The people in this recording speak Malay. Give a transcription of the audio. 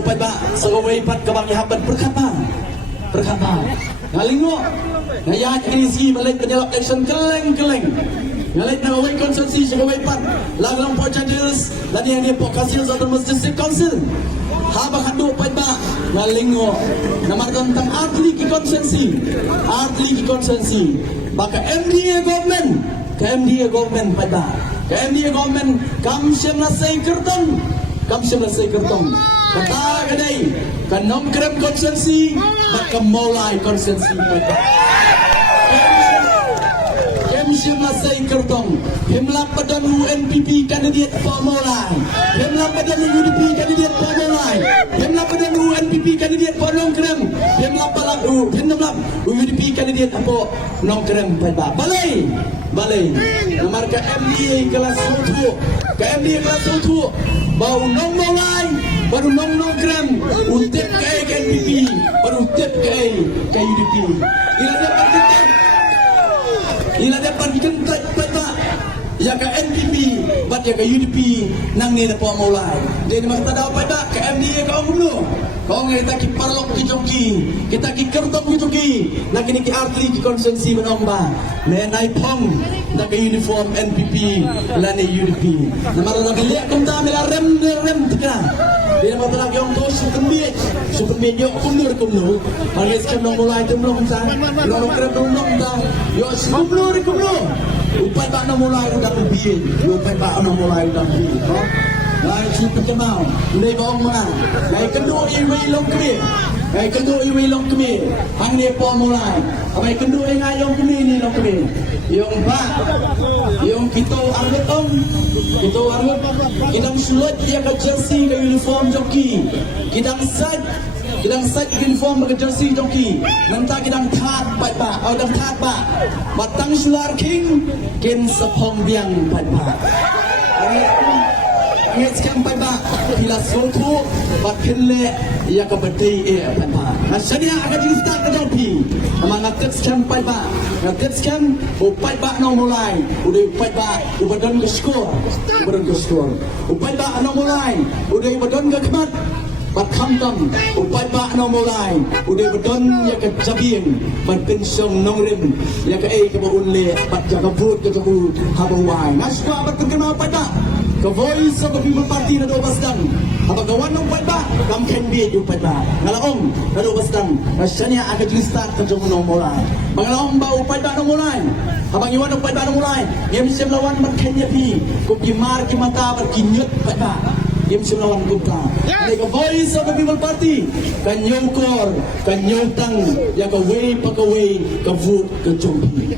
upat ba sa gaway pat kabang ihaban berkata ngalingo ngayat inisi balik penyelok election keleng ngalit na gaway konsensi sa gaway pat lagang portadils lani yang dia pokasil sa Masjid District Council habang hando upat ba ngalingo na margantang atli ki konsensi baka MDA government pada MDA government kam siam na say kertong kata kadai kanom krem konsensi baka molai konsensi pada kam siam na say kertong himla padan UNPP kandidat pamolai himla padan UDP kandidat pamolai himla padan UNPP kandidat panong krem himla palang UDP kandidat apo nong krem pada balai marka MDA kelas 1 ke MDA kelas 1 bau nong molai baru nong krem utip ke NPP baru utip ke UDP ila dapat dikentak pada ya ke NPP bat ya ke UDP nang ni dapat molai dia mata dapat pada ke MDA kau dulu kau kita ki parlok ki joki kita ki kertong ki joki nak ini ki artli ki konsensi menomba menai pong nak uniform NPP lani UDP namara nak lihat kumta mela rem tika dia mata lagi orang tu superbit yo kumnu harus kena mulai temlong sa lo kerem temlong ta yo kumnu upat ba na mulai udah biye upat ba na mulai udah biye lai chi pekemau nei ba ong mana lai kedua iwi long kemi hang ni po mulai amai kedua ngai long kemi ni long kemi yung kita arut kita sulut dia ke jersey ke uniform joki kita sad uniform ke jersey joki nanti kita tat ba batang sular king kin sepong biang ba Angit sekian pada bila suatu bakile ia kebeti pada. Nasanya akan jadi start kejopi. Amanat sekian pada ngatet sekian upai ba no mulai. Udah upai ba ubadon ke skor. Upai ba no mulai. Udah ubadon ke kemat. Batam upai ba no mulai. Udah ubadon ya ke jabing. Berpensong nongrim ya ke ke baunle bat jaga but ke jabu habawai. Naswa bat terkenal pada ke voice of the people party na do basdang abagawan ng pwede kam kendi yung pwede ngalaong na do basdang nasyanya agad yung start ka jong nong mulai mangalaong ba upay ba nong mulai abang iwan upay ba nong mulai ngem siyem lawan man kenya pi kung gimar kimata berkinyot pwede ngem siyem lawan kumta ke voice of the people party kanyong kor kanyong tang ya ka way pa ka way ka vote ka jong pi